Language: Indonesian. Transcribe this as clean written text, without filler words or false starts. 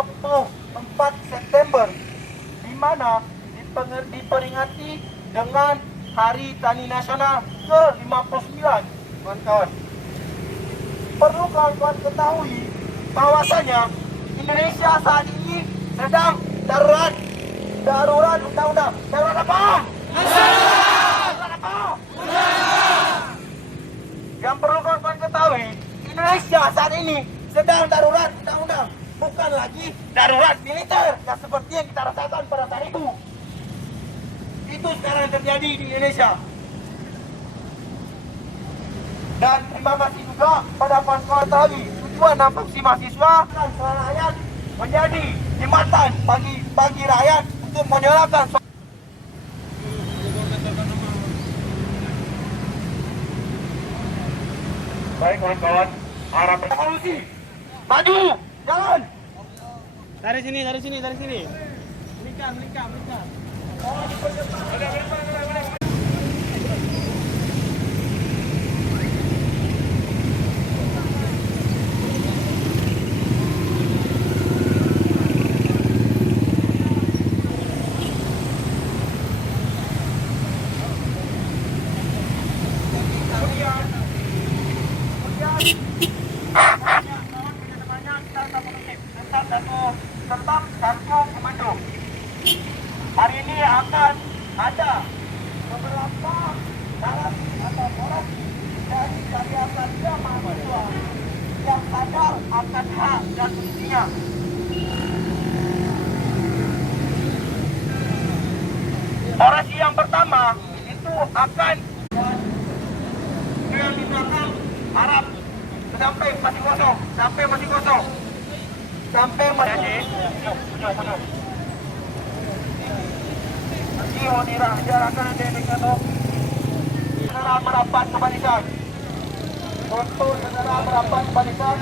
24 September, di mana diperingati dengan Hari Tani Nasional ke-59, kawan-kawan. Perlu kawan-kawan ketahui bahwasanya Indonesia saat ini sedang darurat undang-undang. Darurat apa? Darurat apa? Yang perlu kawan-kawan ketahui, Indonesia saat ini sedang darurat undang-undang, bukan lagi darurat militer yang seperti yang kita rasakan pada saat itu. Itu sekarang yang terjadi di Indonesia. Dan terima kasih juga pada kawan-kawan tadi, tujuan dan fungsi mahasiswa dan suara rakyat menjadi jembatan bagi rakyat untuk menyuarakan suara. Baik kawan-kawan, arah revolusi, maju, jalan. Dari sini. Melingkar. Tetap satu komando. Hari ini akan ada beberapa narasi atau orasi dari karya mahasiswa yang sadar akan hak dan fungsinya. Orasi yang pertama itu akan yang di belakang Arab sampai masih kosong. Merapat kebalikan. Untuk segera merapat kebalikan.